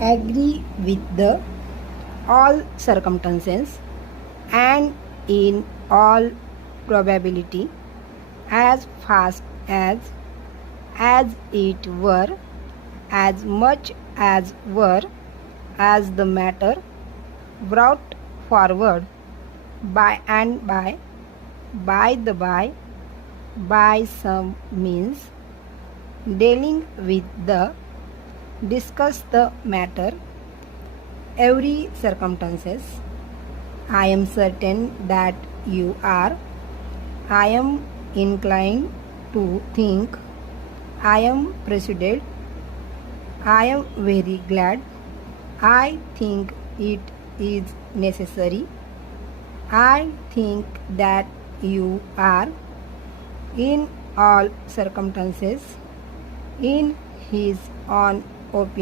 agree with the all circumstances and in all probability as fast as it were, as much as were, as the matter brought forward by and by the by some means, dealing with the discuss the matter, every circumstances. I am certain that you are. I am inclined to think. I am persuaded. I am very glad. I think it is necessary. I think that you are, in all circumstances, in his own opinion.